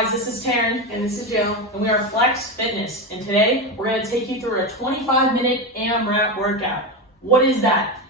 guys, this is Taryn. And this is Jill. And we are Flex Fitness. And today we're going to take you through a 25-minute AMRAP workout. What is that?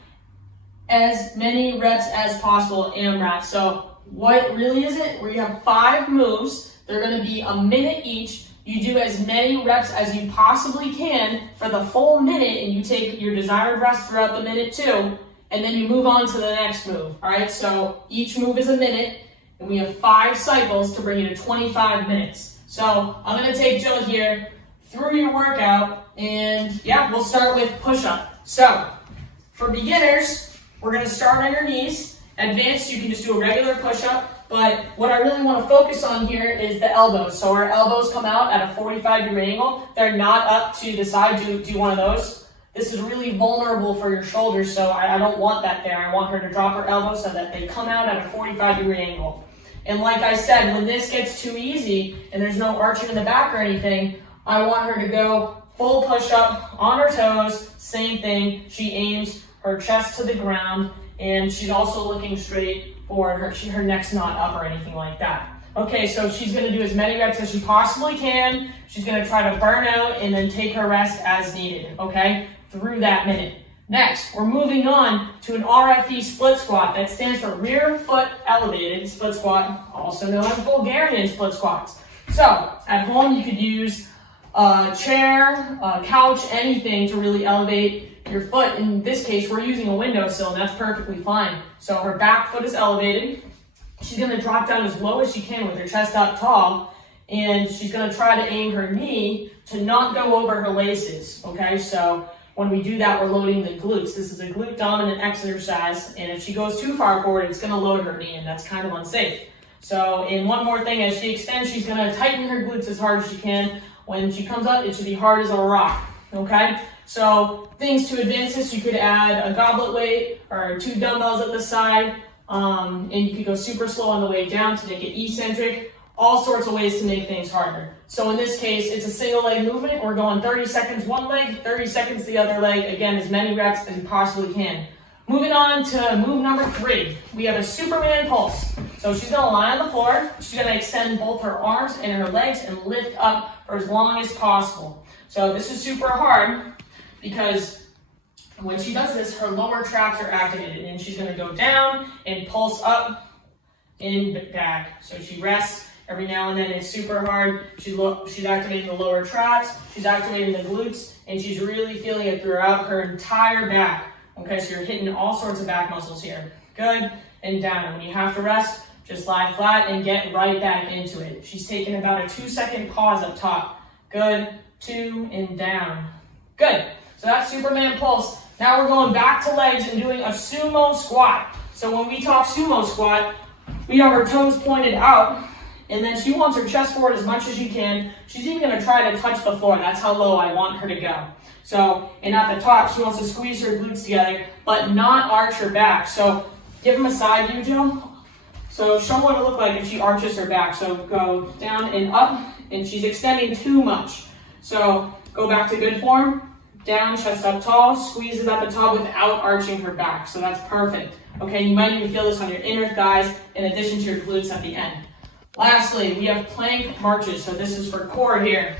As many reps as possible AMRAP. So what really is it? Where you have 5 moves. They're going to be a minute each. You do as many reps as you possibly can for the full minute, and you take your desired rest throughout the minute too, and then you move on to the next move. All right, so each move is a minute, and we have 5 cycles to bring you to 25 minutes. So I'm going to take Jill here through your workout, and yeah, we'll start with push-up. So for beginners, we're going to start on your knees. Advanced, you can just do a regular push-up. But what I really want to focus on here is the elbows. So our elbows come out at a 45-degree angle. They're not up to the side. Do one of those. This is really vulnerable for your shoulders, so I don't want that there. I want her to drop her elbows so that they come out at a 45-degree angle. And like I said, when this gets too easy and there's no arching in the back or anything, I want her to go full push-up on her toes. Same thing. She aims her chest to the ground, and she's also looking straight forward. Her neck's not up or anything like that. Okay, so she's going to do as many reps as she possibly can. She's going to try to burn out and then take her rest as needed, okay, through that minute. Next, we're moving on to an RFE split squat. That stands for rear foot elevated split squat, also known as Bulgarian split squats. So at home, you could use a chair, a couch, anything to really elevate your foot. In this case, we're using a windowsill, and that's perfectly fine. So her back foot is elevated. She's going to drop down as low as she can with her chest up tall, and she's going to try to aim her knee to not go over her laces, okay? So when we do that, we're loading the glutes. This is a glute dominant exercise, and if she goes too far forward, it's going to load her knee, and that's kind of unsafe. So, and one more thing, as she extends, she's going to tighten her glutes as hard as she can. When she comes up, it should be hard as a rock, okay? So things to advance this, you could add a goblet weight or 2 dumbbells at the side, and you could go super slow on the way down to make it eccentric, all sorts of ways to make things harder. So in this case, it's a single leg movement. We're going 30 seconds one leg, 30 seconds the other leg. Again, as many reps as you possibly can. Moving on to move number 3, we have a Superman pulse. So she's gonna lie on the floor. She's gonna extend both her arms and her legs and lift up for as long as possible. So this is super hard because when she does this, her lower traps are activated, and she's going to go down and pulse up and back. So she rests every now and then. It's super hard. She's activating the lower traps, she's activating the glutes, and she's really feeling it throughout her entire back. Okay, so you're hitting all sorts of back muscles here. Good, and down. When you have to rest, just lie flat and get right back into it. She's taking about a 2-second pause up top. Good, 2, and down. Good. So that's Superman pulse. Now we're going back to legs and doing a sumo squat. So when we talk sumo squat, we have her toes pointed out, and then she wants her chest forward as much as she can. She's even going to try to touch the floor. That's how low I want her to go. So, and at the top, she wants to squeeze her glutes together, but not arch her back. So give them a side view, Jill. So show what it looks like if she arches her back. So go down and up, and she's extending too much. So go back to good form. Down, chest up tall, squeezes at the top without arching her back. So that's perfect. Okay, you might even feel this on your inner thighs in addition to your glutes at the end. Lastly, we have plank marches. So this is for core here.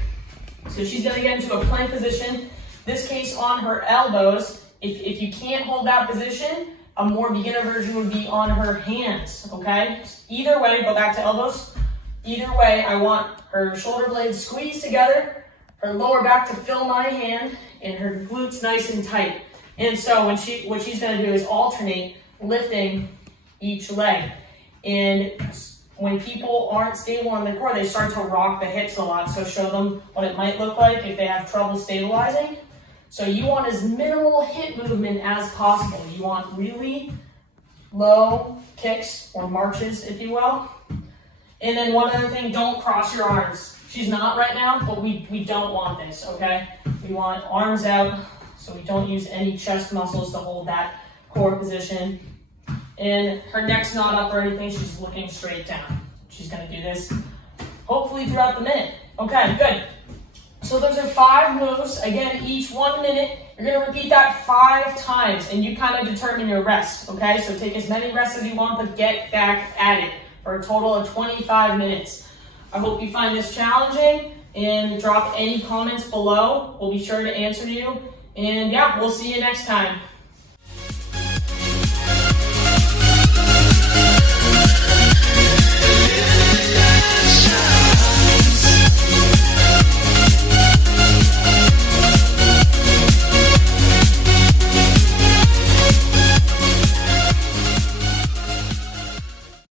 So she's going to get into a plank position. This case on her elbows. If you can't hold that position, a more beginner version would be on her hands. Okay, either way, go back to elbows. Either way, I want her shoulder blades squeezed together, her lower back to fill my hand, and her glutes nice and tight. And so what she's going to do is alternate lifting each leg. And when people aren't stable on the core, they start to rock the hips a lot. So show them what it might look like if they have trouble stabilizing. So you want as minimal hip movement as possible. You want really low kicks or marches, if you will. And then one other thing, don't cross your arms. She's not right now, but we don't want this, okay? We want arms out, so we don't use any chest muscles to hold that core position. And her neck's not up or anything, she's looking straight down. She's gonna do this hopefully throughout the minute. Okay, good. So those are 5 moves, again, each 1 minute. You're gonna repeat that 5 times, and you kind of determine your rest, okay? So take as many rests as you want, but get back at it for a total of 25 minutes. I hope you find this challenging, and drop any comments below. We'll be sure to answer you. And yeah, we'll see you next time.